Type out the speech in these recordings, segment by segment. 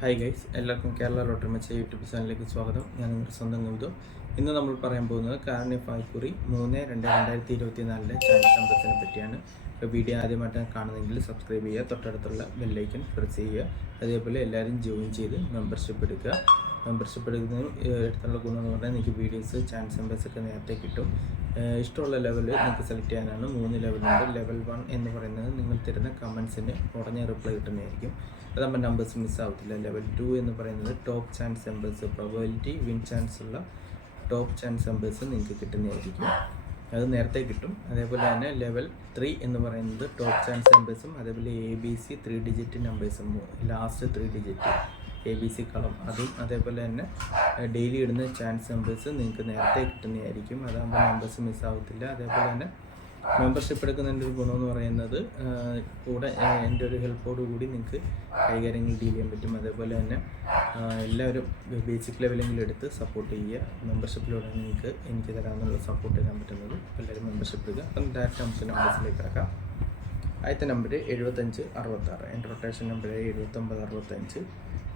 Hi guys, എല്ലാവർക്കും Kerala lottery മെച്ച YouTube ചാനലിലേക്ക് സ്വാഗതം. ഞാൻ നിങ്ങളുടെ സ്വന്തം ഗൗതം. ഇന്ന് നമ്മൾ പറയാൻ പോകുന്നത് കാരുണ്യ ഫായ്ക്കുറി 3/2/2024 ചാൻസ് നമ്പേഴ്സിനെ പറ്റിയാണ്. ഇപ്പോൾ വീഡിയോ ആദ്യമായിട്ടാണ് കാണുന്നതെങ്കിൽ സബ്സ്ക്രൈബ് ചെയ്യുക, തൊട്ടടുത്തുള്ള ബെല്ലൈക്കൻ പ്രസ് ചെയ്യുക. അതേപോലെ എല്ലാവരും ജോയിൻ ചെയ്ത് മെമ്പർഷിപ്പ് എടുക്കുക. മെമ്പർഷിപ്പ് എടുക്കുന്നതിന് എടുത്തുള്ള ഗുണം എന്ന് പറഞ്ഞാൽ നിങ്ങൾക്ക് വീഡിയോസ് ചാൻസ് നമ്പേഴ്സൊക്കെ നേരത്തെ കിട്ടും. ഇഷ്ടമുള്ള ലെവൽ നിങ്ങൾക്ക് സെലക്ട് ചെയ്യാനാണ്. 3 ലെവലുണ്ട്. ലെവൽ 1 എന്ന് പറയുന്നത് നിങ്ങൾ തരുന്ന കമൻസിന് ഉടനെ റിപ്ലൈ കിട്ടുന്നതായിരിക്കും. അതാകുമ്പോൾ നമ്പേഴ്സ് മിസ്സാവത്തില്ല. ലെവൽ 2 എന്ന് പറയുന്നത് top chance numbers, probability win chance ഉള്ള ടോപ്പ് ചാൻസ് നമ്പേഴ്സ് നിങ്ങൾക്ക് കിട്ടുന്നതായിരിക്കും. അത് നേരത്തെ കിട്ടും. അതേപോലെ തന്നെ ലെവൽ 3 എന്ന് പറയുന്നത് ടോപ്പ് ചാൻസ് നമ്പേഴ്സും അതേപോലെ ABC 3 ഡിജിറ്റ് നമ്പേഴ്സും, ലാസ്റ്റ് 3 ഡിജിറ്റ് ABC കളം അതും, അതേപോലെ തന്നെ ഡെയിലി ഇടുന്ന ചാൻസ് നമ്പേഴ്സ് നിങ്ങൾക്ക് നേരത്തെ കിട്ടുന്നതായിരിക്കും. അതാകുമ്പോൾ നമ്പേഴ്സ് മിസ്സാവത്തില്ല. അതേപോലെ തന്നെ മെമ്പർഷിപ്പ് എടുക്കുന്നതിൻ്റെ ഒരു ഗുണമെന്ന് പറയുന്നത് കൂടെ എൻ്റെ ഒരു ഹെൽപ്പോട് കൂടി നിങ്ങൾക്ക് കൈകാര്യങ്ങൾ ഡീൽ ചെയ്യാൻ പറ്റും. അതേപോലെ തന്നെ എല്ലാവരും ബേസിക് ലെവലെങ്കിലും എടുത്ത് സപ്പോർട്ട് ചെയ്യുക. മെമ്പർഷിപ്പിലൂടെ നിങ്ങൾക്ക് എനിക്ക് തരാമെന്നുള്ള സപ്പോർട്ട് തരാൻ പറ്റുന്നത്. എല്ലാവരും മെമ്പർഷിപ്പ് എടുക്കുക. അപ്പം ഡയറക്റ്റ് നമുക്ക് നമ്പേഴ്സിലേക്ക് കിടക്കാം. ആദ്യത്തെ നമ്പർ 7566, എൻ്റെ റൊട്ടേഷൻ നമ്പർ 7965, 7665,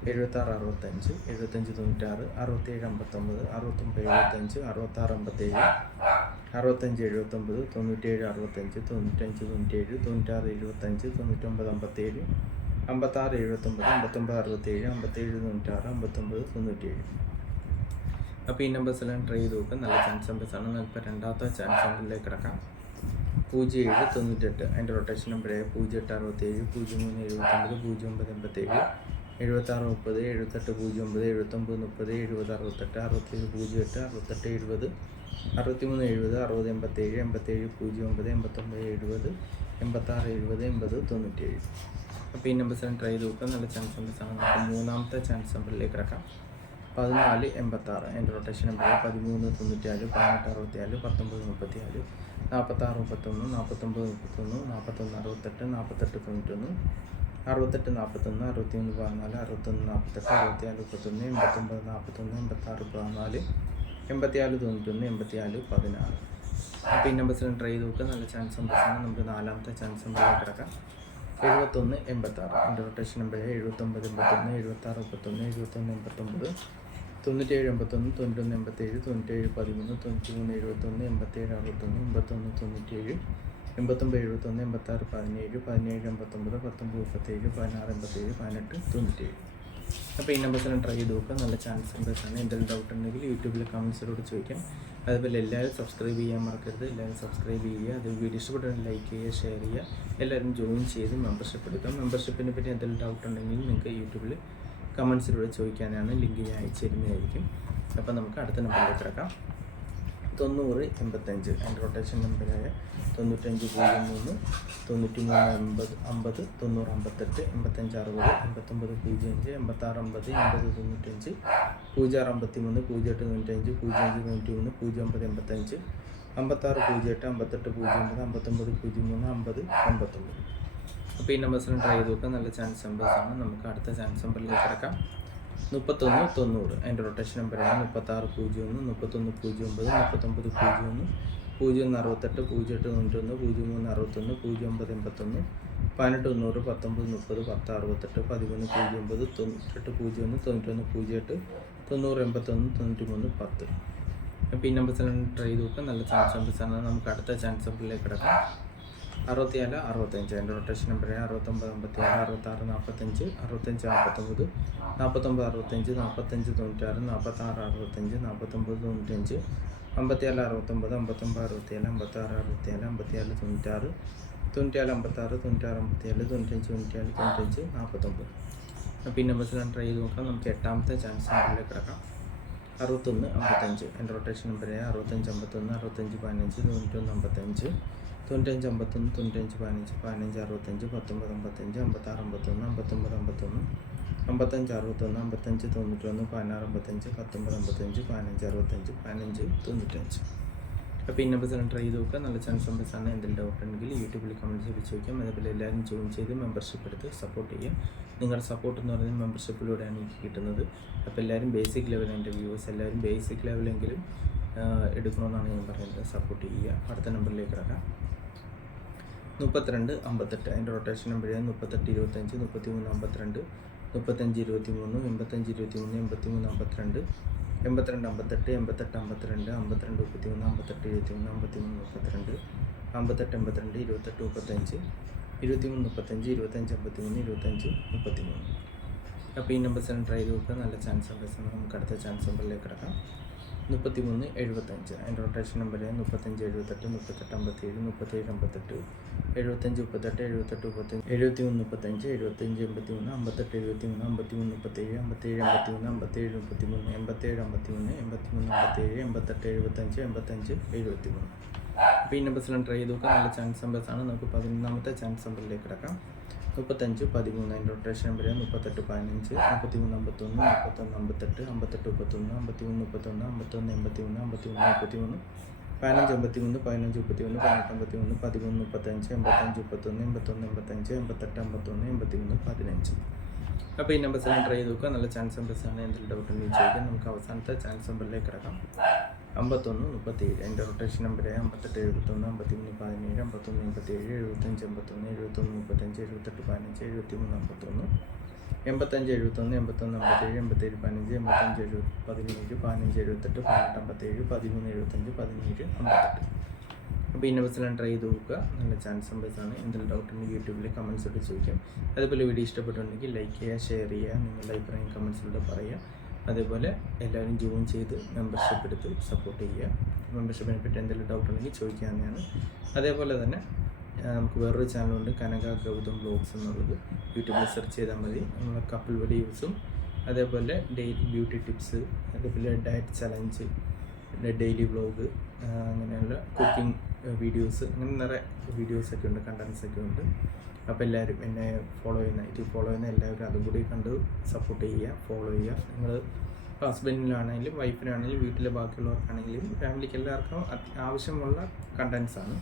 7596, 6759, 6975, 6657, 6579, 9765, 9597, 9675, 9957, 5679, 5967, 5796, 5997. അപ്പോൾ ഈ നമ്പേഴ്സ് എല്ലാം ട്രൈ ചെയ്ത് നോക്കുക. നല്ല ചാൻസ് നമ്പേഴ്സാണ്. നമുക്കിപ്പോൾ രണ്ടാമത്തെ ചാൻസ് നമ്പറിലേക്ക് കിടക്കാം. 0798, അതിൻ്റെ റൊട്ടേഷൻ നമ്പർ 0867, 0379, 0987, 7630, 7809, 7930, 7068, 6708, 6708, 6370, 6087, 8709, 8970, 8670, 8097. അപ്പോൾ ഈ നമ്പേഴ്സെല്ലാം ട്രൈ ചെയ്ത് നോക്കുക. നല്ല ചാൻസ് നമ്പേഴ്സാണ്. നമുക്ക് മൂന്നാമത്തെ ചാൻസ് നമ്പറിലേക്ക് കിടക്കാം. 1486, അതിൻ്റെ റൊട്ടേഷൻ നമ്പർ 1394, 1864, 1934, 4631, 4931, 4168, 4891, 6841, 6114, 6148, 64, 6431, 8941, 86 14, 8491, 8416. അപ്പോൾ ഈ നമ്പേഴ്സിലും ട്രൈ ചെയ്ത് നോക്കുക. നല്ല ചാൻസ് നമ്പേഴ്സാണ്. നമുക്ക് നാലാമത്തെ ചാൻസ് നമ്പറിലേക്ക് കിടക്കാം. 7186, എൻ്റെ റൊട്ടേഷൻ നമ്പർ 7981, 7631, 7189, 9781, 9187, 9713, 9371, 8761, 8197, 8971, 8617, 1789, 1937, 1687, 1897. അപ്പോൾ ഈ നമ്പേഴ്സെല്ലാം ട്രൈ ചെയ്ത് നോക്കുക. നല്ല ചാൻസ് നമ്പേഴ്സാണ്. എന്തെങ്കിലും ഡൗട്ട് ഉണ്ടെങ്കിൽ യൂട്യൂബിലെ കമൻസിലൂടെ ചോദിക്കാം. അതുപോലെ എല്ലാവരും സബ്സ്ക്രൈബ് ചെയ്യാൻ മറക്കരുത്. എല്ലാവരും സബ്സ്ക്രൈബ് ചെയ്യുക. അത് വീഡിയോ ഇഷ്ടപ്പെട്ടാൽ ലൈക്ക് ചെയ്യുക, ഷെയർ ചെയ്യുക. എല്ലാവരും ജോയിൻ ചെയ്ത് മെമ്പർഷിപ്പ് എടുക്കാം. മെമ്പർഷിപ്പിനെ പറ്റി എന്തെങ്കിലും ഡൗട്ട് ഉണ്ടെങ്കിൽ നിങ്ങൾക്ക് യൂട്യൂബിൽ കമൻസിലൂടെ ചോദിക്കാനാണ്. ലിങ്ക് ഞാൻ അയച്ചു തരുന്നതായിരിക്കും. അപ്പോൾ നമുക്ക് അടുത്ത നമ്പറിലേക്ക് കിടക്കാം. 9085, അതിൻ്റെ റൊട്ടേഷൻ നമ്പറായ 9503, 9350, 50, 9058, 8560, 8905, 8650, 8095, 0653, 0895, 0593, 0985, 5608, 5809, 5903, 50, അപ്പോൾ ഈ നമ്പേഴ്സിനും ട്രൈ ചെയ്ത് നോക്കുക. നല്ല ചാൻസ് നമ്പേഴ്സാണ്. നമുക്ക് അടുത്ത ചാൻസ് നമ്പറിലേക്ക് കിടക്കാം. 3190, അതിൻ്റെ റൊട്ടേഷൻ നമ്പറാണ് 3601, 3109, 3901, 0168, 0891, 0361, 0981, 1890, 1930, 1068, 1109, 9801, 9108, 9081, 93, 10. അപ്പോൾ ഈ നമ്പേഴ്സിലും ട്രൈ ചെയ്ത് നോക്കുക. നല്ല ചാൻസ് നമ്പേഴ്സാണ്. നമുക്ക് അടുത്ത ചാൻസ് നമ്പറിലേക്ക് കിടക്കാം. 6765, അതിൻ്റെ റൊട്ടേഷൻ നമ്പർ 6956, 6645, 6549, 4965, 4596, 4665, 4995, 5469, 5967, 5667, 5496, 9456, 9657, 9597, 95, 45. അപ്പോൾ ഈ നമ്പേഴ്സിലാണ് ട്രൈ ചെയ്ത് നോക്കാം. നമുക്ക് എട്ടാമത്തെ ചാൻസ് നമ്പറിലേക്ക് കിടക്കാം. 6155, എൻ്റെ റൊട്ടേഷൻ നമ്പർ 6551, 6515, 9155, 9551, 9515, 1565, 1955, 5651, 5951, 5561, 5591, 1655, 1955, 1565, 1595. അപ്പോൾ ഈ നമ്പേഴ്സെല്ലാം ട്രൈ ചെയ്ത് നോക്കുക. നല്ല ചാൻസ് നമ്പേഴ്സാണ്. എന്തെങ്കിലും ഡൗട്ട് ഉണ്ടെങ്കിൽ യൂട്യൂബിൽ കമൻറ്റ്സ് ചോദിക്കാം. അതേപോലെ എല്ലാവരും ജോയിൻ ചെയ്ത് മെമ്പർഷിപ്പ് എടുത്ത് സപ്പോർട്ട് ചെയ്യുക. നിങ്ങളുടെ സപ്പോർട്ട് എന്ന് പറയുന്നത് മെമ്പർഷിപ്പിലൂടെയാണ് എനിക്ക് കിട്ടുന്നത്. അപ്പോൾ എല്ലാവരും ബേസിക് ലെവൽ, എൻ്റെ വ്യൂവേഴ്സ് എല്ലാവരും ബേസിക് ലെവലെങ്കിലും എടുക്കണമെന്നാണ് ഞാൻ പറയുന്നത്. സപ്പോർട്ട് ചെയ്യുക. അടുത്ത നമ്പറിലേക്ക് കിടക്കാം. 3258, അതിൻ്റെ റൊട്ടേഷൻ നമ്പർ 38 25, 33 52, 35 23 85 23 83 52 82 58 88 52 52 31 58 21 53 32 58 82 28 35 23 35 25 53 അപ്പോൾ ഈ നമ്പർ സെൻറ്റർ ചെയ്ത് നോക്കുക. നല്ല ചാൻസ് ഉണ്ട്. നമുക്ക് അടുത്ത ചാൻസ് നമ്പറിലേക്ക് കിടക്കാം. 33 75 അതിൻ്റെ റൊട്ടേഷൻ നമ്പർ 35 78 38 57 37 58 75 38 78 71 35 75 81 58 71 53 37 57 51 57 33 87 53 83 57 88 75 85 73. അപ്പോൾ ഈ നമ്പർ സെലക്ട് ചെയ്ത് നോക്കുക. നല്ല ചാൻസ് നമ്പേഴ്സാണ്. നമുക്ക് 11ാമത്തെ ചാൻസ് നമ്പറിലേക്ക് കിടക്കാം. 35 13 അതിൻ്റെ റൊട്ടേഷൻ നമ്പർ 38 15 53 51 51 58 58 31 53 31 51 81 53 33 15 53 15 31 18 51 13 35 85 31 81 85 88 51 83 15. അപ്പോൾ ഈ നമ്പർ സെലക്ട് ചെയ്ത് നോക്കുക. നല്ല ചാൻസ് നമ്പേഴ്സാണ്. എന്തെങ്കിലും ഡൗട്ട് ഉണ്ടെങ്കിൽ ചോദിക്കാം. നമുക്ക് അവസാനത്തെ ചാൻസ് നമ്പറിലേക്ക് കിടക്കാം. 51 37 അതിൻ്റെ റൊട്ടേഷൻ നമ്പർ 58 71 53 17 51 87 75 51 71 35 78 15 73 51 85 71 81 57 87 15 85 17 15 78 18 57 13 75 17 58. അപ്പോൾ ഈ നമ്പർ ട്രൈ ചെയ്ത് നോക്കുക. നല്ല ചാൻസ് നമ്പേഴ്സാണ്. എന്തെങ്കിലും ഡൗട്ട് ഉണ്ടെങ്കിൽ യൂട്യൂബിൽ കമൻസിലൂടെ ചോദിക്കാം. അതേപോലെ വീഡിയോ ഇഷ്ടപ്പെട്ടുണ്ടെങ്കിൽ ലൈക്ക് ചെയ്യുക, ഷെയർ ചെയ്യുക, നിങ്ങളുടെ അഭിപ്രായം കമൻസിലൂടെ പറയുക. അതേപോലെ എല്ലാവരും ജോയിൻ ചെയ്ത് മെമ്പർഷിപ്പ് എടുത്ത് സപ്പോർട്ട് ചെയ്യുക. മെമ്പർഷിപ്പിനെ പറ്റി എന്തെങ്കിലും ഡൗട്ട് ഉണ്ടെങ്കിൽ ചോദിക്കാവുന്നതാണ്. അതേപോലെ തന്നെ നമുക്ക് വേറൊരു ചാനലുണ്ട്, കനക ഗൗതം ബ്ലോഗ്സ് എന്നുള്ളത്. യൂട്യൂബിൽ സെർച്ച് ചെയ്താൽ മതി. നമ്മളെ കപ്പിൾ വീഡിയോസും അതേപോലെ ഡെയിലി ബ്യൂട്ടി ടിപ്സ്, അതേപോലെ ഡയറ്റ് ചലഞ്ച്, ഡെയിലി വ്ളോഗ്, അങ്ങനെയുള്ള കുക്കിംഗ് വീഡിയോസ്, അങ്ങനെ നിറയെ വീഡിയോസൊക്കെ ഉണ്ട്, കണ്ടൻസൊക്കെ ഉണ്ട്. അപ്പോൾ എല്ലാവരും എന്നെ ഫോളോ ചെയ്യുന്ന എല്ലാവരും അതും കൂടി കണ്ട് സപ്പോർട്ട് ചെയ്യുക, ഫോളോ ചെയ്യുക. നിങ്ങൾ ഹസ്ബൻഡിനാണെങ്കിലും വൈഫിനാണെങ്കിലും വീട്ടിലെ ബാക്കിയുള്ളവർക്കാണെങ്കിലും ഫാമിലിക്ക് എല്ലാവർക്കും ആവശ്യമുള്ള കണ്ടൻസാണ്.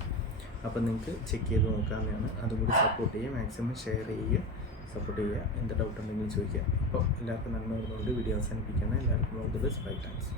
അപ്പോൾ നിങ്ങൾക്ക് ചെക്ക് ചെയ്ത് നോക്കാവുന്നതാണ്. അതും കൂടി സപ്പോർട്ട് ചെയ്യുക, മാക്സിമം ഷെയർ ചെയ്യുക, സപ്പോർട്ട് ചെയ്യുക. എന്ത് ഡൗട്ട് ഉണ്ടെങ്കിലും ചോദിക്കുക. അപ്പോൾ എല്ലാവർക്കും നന്മ വരുന്നുണ്ട്. വീഡിയോ അവസാനിപ്പിക്കണം. എല്ലാവർക്കും all the best. Bye. Thanks.